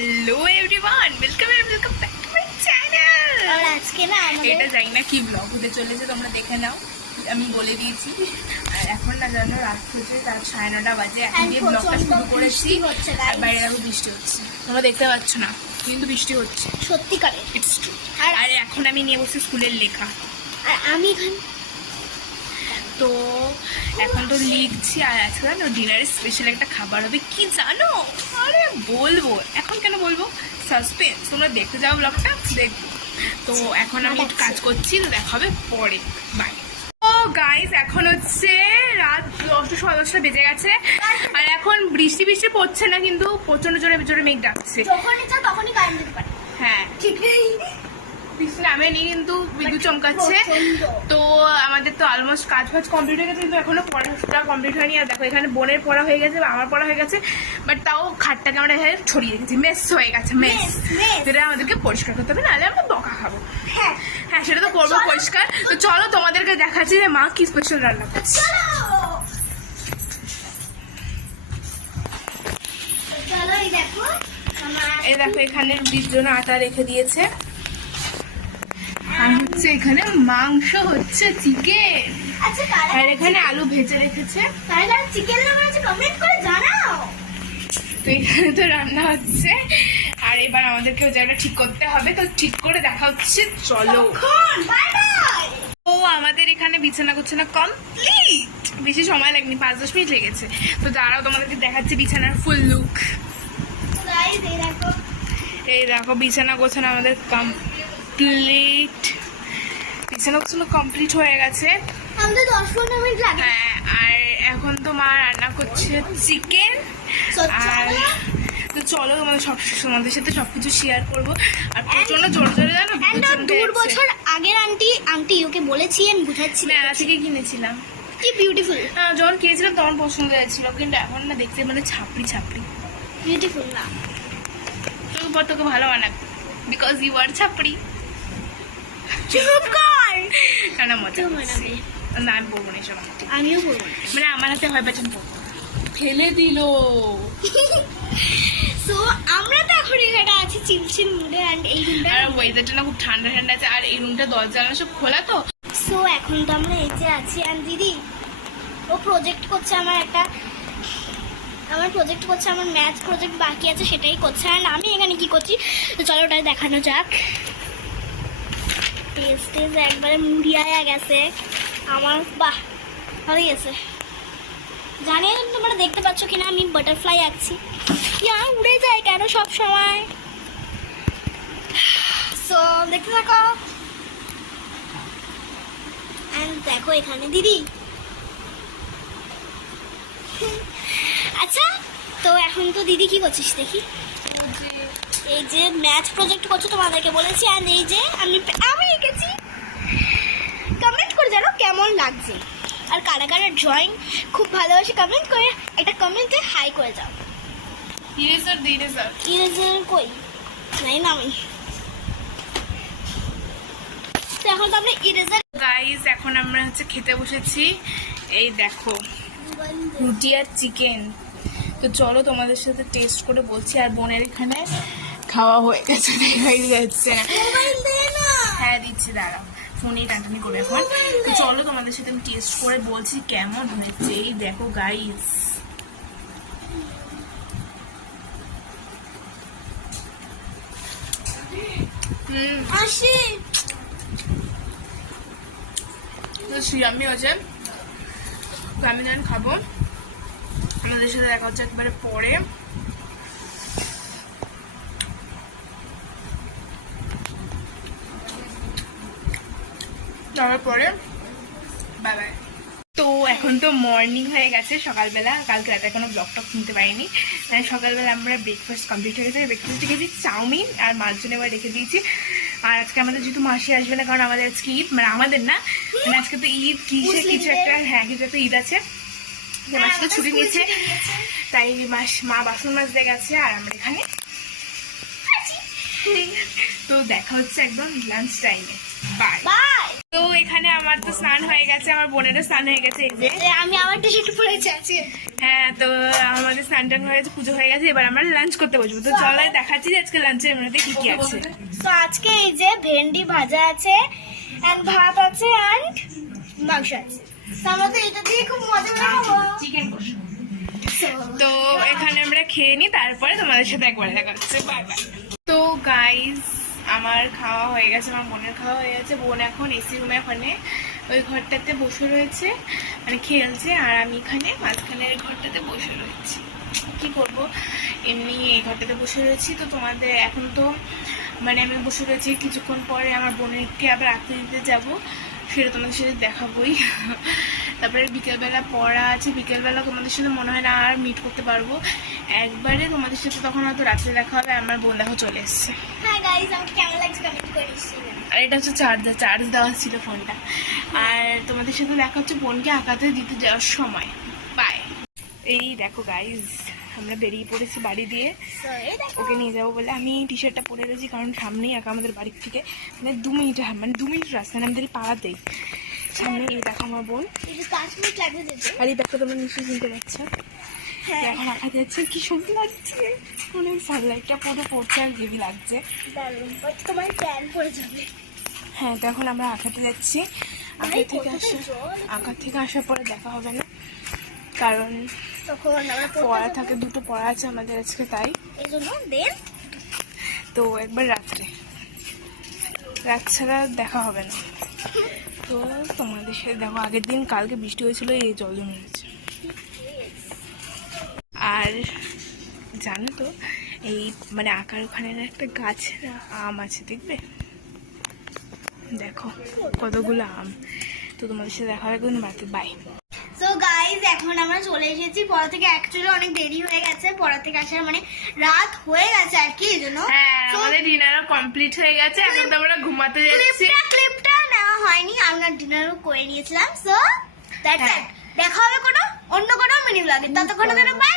Hello everyone, welcome back to my channel. আর আজকে না এটা জানি না কি ব্লগ হতে চলেছে, তোমরা দেখে নাও, আমি বলে দিয়েছি। আর এখন না জানো রাত হচ্ছে, রাত 9:30 বাজে। এখন দিয়ে ব্লগটা শুরু করেছি আর বাইরে দেখো বৃষ্টি হচ্ছে, তোমরা দেখতে পাচ্ছ না কিন্তু বৃষ্টি হচ্ছে সত্যিকারে। It's true. আর এখন আমি নিয়ে বসছি স্কুলের লেখা, আর আমি এখানে তো এখন তো লিখছি। আর আজকে জানো ডিনারের স্পেশাল একটা খাবার হবে, কি জানো? আরে বলবো, এখন কেন বলবো, সাসপেন্স, তোমরা দেখতে যাও ব্লগটা, দেখবো। তো এখন আমি একটু কাজ করছি, তো দেখা হবে পরে, বাই। ও গাইস, এখন হচ্ছে রাত 10:10 বেজে গেছে। আর এখন বৃষ্টি পড়ছে না, কিন্তু প্রচন্ড জোরে জোরে মেঘ ডাকছে। যখন ইচ্ছা তখনই কারেন্ট দিতে পারে। হ্যাঁ ঠিক নেই, বৃষ্টি নামেনি কিন্তু বিদ্যুৎ চমকাচ্ছে। তো আমাদের তো অলমোস্ট কাজ কমপ্লিট হয়ে গেছে, কিন্তু এখনো পড়াটা কমপ্লিট হয়নি। আর দেখো এখানে বোনের পড়া হয়ে গেছে বা আমার পড়া হয়ে গেছে, বাট তাও খাটটাকে আমরা এখানে ছড়িয়ে রেখেছি, মেস হয়ে গেছে, মেস। যেটা আমাদেরকে পরিষ্কার করতে হবে, নাহলে আমরা বকা খাবো। হ্যাঁ হ্যাঁ, সেটা তো করবো পরিষ্কার। তো চলো তোমাদেরকে দেখাচ্ছি যে মা কি স্পেশাল রান্না করছে। এই দেখো এখানে রুটির জন্য আটা রেখে দিয়েছে, আর হচ্ছে এখানে মাংস হচ্ছে চিকেন, আর এখানে আলু ভেজে রেখেছে। চিকেন লাভার আছে, কমেন্ট করে জানাও। তো এখানে তো রান্না হচ্ছে, আর এবার আমাদেরকে ওই জায়গাটা ঠিক করতে হবে, তো ঠিক করে দেখা হচ্ছে, চলো। Bye bye. ও আমাদের এখানে বিছানা গোছানো কমপ্লিট, বেশি সময় লাগেনি, 5-10 মিনিট লেগেছে। তো দাঁড়াও তোমাদেরকে দেখাচ্ছি বিছানার ফুল লুক। গাইস এই দেখো, এই দেখো বিছানা গোছানো আমাদের কমপ্লিট, বিছানা গোছানো কমপ্লিট হয়ে গেছে। আমাদের 10-15 মিনিট লাগে। হ্যাঁ, আর এখন তো মা রান্না করছে চিকেন। আর তো চলো তোমাদের সাথে সবকিছু শেয়ার করবো। আর প্রচন্ড জোরে জোরে জানো 2 বছর আগের আন্টি ওকে বলেছি, আমি বুঝাচ্ছি, মেলা থেকে কিনেছিলাম, কি বিউটিফুল। যখন কিনেছিলাম তখন পছন্দ হয়েছিল, কিন্তু এখন না দেখতে মানে ছাপড়ি ছাপড়ি, বিউটিফুল না। তোর পর তোকে ভালো বানাবে, বিকজ ইউ আর ছাপড়ি। চুপ কর, না মজা তো করছি। বানাবে। না আমি পড়বো না এসব, আমিও বলবো না। মানে আমার হাতে হয় বাচ্চা পড়বো, ফেলে দিল। সো আমরা তো এখন এখানে আছি চিলচিল মুডে, এন্ড এই রুমটা, আর ওয়েদারটা না খুব ঠান্ডা ঠান্ডা আছে, আর এই রুমটা দরজা জানলা সব খোলা তো। সো এখন তো আমরা এই যে আছি, এন্ড দিদি ও প্রজেক্ট করছে, আমার প্রজেক্ট করছে, আমার ম্যাথ প্রজেক্ট বাকি আছে, সেটাই করছে। আর আমি এখানে কি করছি, তো চলো ওটাই দেখানো যাক। টেস্ট একবারে মুড়িয়া গেছে আমার, বাহ ভালো গেছে। জানি না তোমরা দেখতে পাচ্ছ কিনা, আমি বাটারফ্লাই আঁকছি, ইয়া উড়ে যায় কেন সব সময়। সো দেখতে থাকো। এন্ড দেখো এখানে দিদি। আচ্ছা, তো এখন তো দিদি কি করছিস দেখি? এই যে ম্যাথ প্রজেক্ট করছো, তোমাদেরকে বলেছি। আর এই যে আমি এঁকেছি, কমেন্ট করে জানো কেমন লাগছে। আর কারা কারা ড্রয়িং খুব ভালোবাসে কমেন্ট করে, একটা কমেন্টে হাই করে যাও। ইরেজার দে, ইরেজার ইরেজার কই নাই না আমি। তো এখন তো আমরা ইরেজার। গাইস এখন আমরা হচ্ছে খেতে বসেছি, এই দেখো রুটি আর চিকেন। তো চলো তোমাদের সাথে টেস্ট করে বলছি। আর বোনের এখানে খাওয়া হয়ে গেছে, দেখাই যাচ্ছে না। মোবাইল দে না। হ্যাঁ দিচ্ছি, দাঁড়াও, ফোনে টানটানি করে এখন। তো চলো তোমাদের সাথে আমি টেস্ট করে বলছি কেমন হয়েছে। এই দেখো গাইস, আসি আমি হচ্ছে, তো আমি যখন খাবো আমাদের সাথে দেখা হচ্ছে একবারে পরে। তারপরে বাই বাই। তো এখন তো মর্নিং হয়ে গেছে, সকালবেলা, কালকে রাতে এখনো ব্লগ টক শুনতে পাইনি। মানে সকালবেলা আমরা ব্রেকফাস্ট কমপ্লিট হয়ে গেছে, ব্রেকফাস্টে খেয়েছি চাউমিন, আর মার জন্য এবার রেখে দিয়েছি। আর আজকে আমাদের যেহেতু মাসি আসবে না, কারণ আমাদের আজকে ঈদ, মানে আমাদের না, মানে আজকে তো ঈদ কিছু একটা, হ্যাঁ কিছু একটা ঈদ আছে, মাসি তো ছুটি নিয়েছে, তাই মা বাসন মাজতে গেছে, আর আমরা এখানে। তো দেখা হচ্ছে একদম লাঞ্চ টাইমে, বাই। তো এখানে আমার তো স্নান হয়ে গেছে, আমার বোনেরও স্নান হয়ে গেছে। এই যে আমি আমার টি-শার্ট পরেছি আছে। হ্যাঁ, তো আমাদের স্নান টান হয়ে গেছে, পুজো হয়ে গেছে, এবার আমরা লাঞ্চ করতে বসবো। তো চলো দেখাচ্ছি যে আজকে লাঞ্চের মেনুতে কি কি আছে। তো আজকে এই যে ভেন্ডি ভাজা আছে এন্ড ভাত আছে এন্ড মাংস আছে। তো আমরা তো এটা দিয়ে খুব মজা করবো। চিকেন কষা। তো এখানে আমরা খেয়ে নিই, তারপরে তোমাদের সাথে একবারে দেখা হচ্ছে। Bye bye. তো গাইস, আমার খাওয়া হয়ে গেছে, আমার বোনের খাওয়া হয়ে গেছে। বোন এখন এসি রুমে ওখানে ওই ঘরটাতে বসে রয়েছে, মানে খেলছে, আর আমি এখানে মাঝখানের ঘরটাতে বসে রয়েছি। কি করব, এমনি এই ঘরটাতে বসে রয়েছি। তো তোমাদের এখন তো মানে আমি বসে রয়েছি, কিছুক্ষণ পরে আমার বোনেরকে আবার আঁকতে দিতে যাবো, সেটা তোমাদের সাথে দেখাবোই। তারপরে বিকেলবেলা পড়া আছে, বিকেলবেলা তোমাদের সাথে মনে হয় না আর মিট করতে পারবো, একবারে তোমাদের সাথে তখন হয়তো রাত্রে দেখা হবে। আমার বোন দেখো চলে এসছে। হ্যাঁ গাইস, আমাকে কেমন লাগছে কমেন্ট করে দিন। আর এটা হচ্ছে চার্জ দেওয়া ছিল ফোনটা। আর তোমাদের সাথে দেখা হচ্ছে বোনকে আঁকাতে দিতে যাওয়ার সময়। বাই। এই দেখো গাইজ, আমরা বেরিয়ে পড়েছি বাড়ি দিয়ে, তো এই দেখো ওকে নিয়ে যাবো বলে। আমি টি শার্টটা পরে রয়েছি কারণ সামনেই একা আমাদের বাড়ির থেকে মানে 2 মিনিট, মানে 2 মিনিট রাস্তা, আমাদের পাড়াতেই সামনে। এই দেখো আমার বোন, একটু 5 মিনিট লাগবে যেতে। আর এই দেখো তোমরা নিশ্চয়ই চিনতে পারছো। হ্যাঁ এখন আঁকা যাচ্ছে, কি সুন্দর লাগছে, অনেক সানলাইটটা পুরো পড়ছে আর হেভি লাগছে। দারুণ, বাট তোমার প্যান পড়ে যাবে। হ্যাঁ, তো এখন আমরা আঁকাতে যাচ্ছি। আঁকা থেকে আসার পরে দেখা হবে না, কারণ তখন আমরা পড়া থাকে, 2টো পড়া আছে আমাদের আজকে, তাই এই জন্য দেন। তো একবার রাত ছাড়া দেখা হবে না। তো তোমাদের সাথে দেখো, আগের দিন কালকে বৃষ্টি হয়েছিল, এই জল জমে গেছে। আর জানো তো, এই মানে আঁকার ওখানে না একটা গাছ আম আছে, দেখবে, দেখো কতগুলো আম। তো তোমাদের সাথে দেখা হবে কোন বাড়িতে। বাই। সো গাইজ, এখন আমরা চলে এসেছি পড়া থেকে। অ্যাকচুয়ালি অনেক দেরি হয়ে গেছে পড়া থেকে আসার, মানে রাত হয়ে গেছে আর কি, এই জন্য। হ্যাঁ, আমাদের ডিনারও কমপ্লিট হয়ে গেছে, এখন তো আমরা ঘুমাতে যাচ্ছি। ক্লিপটা নেওয়া হয়নি, আমরা ডিনারও করে নিয়েছিলাম। সো দ্যাটস হ্যাঁ। ইট। দেখা হবে অন্য কোনো মিনি ব্লগে। ততক্ষণ বাই।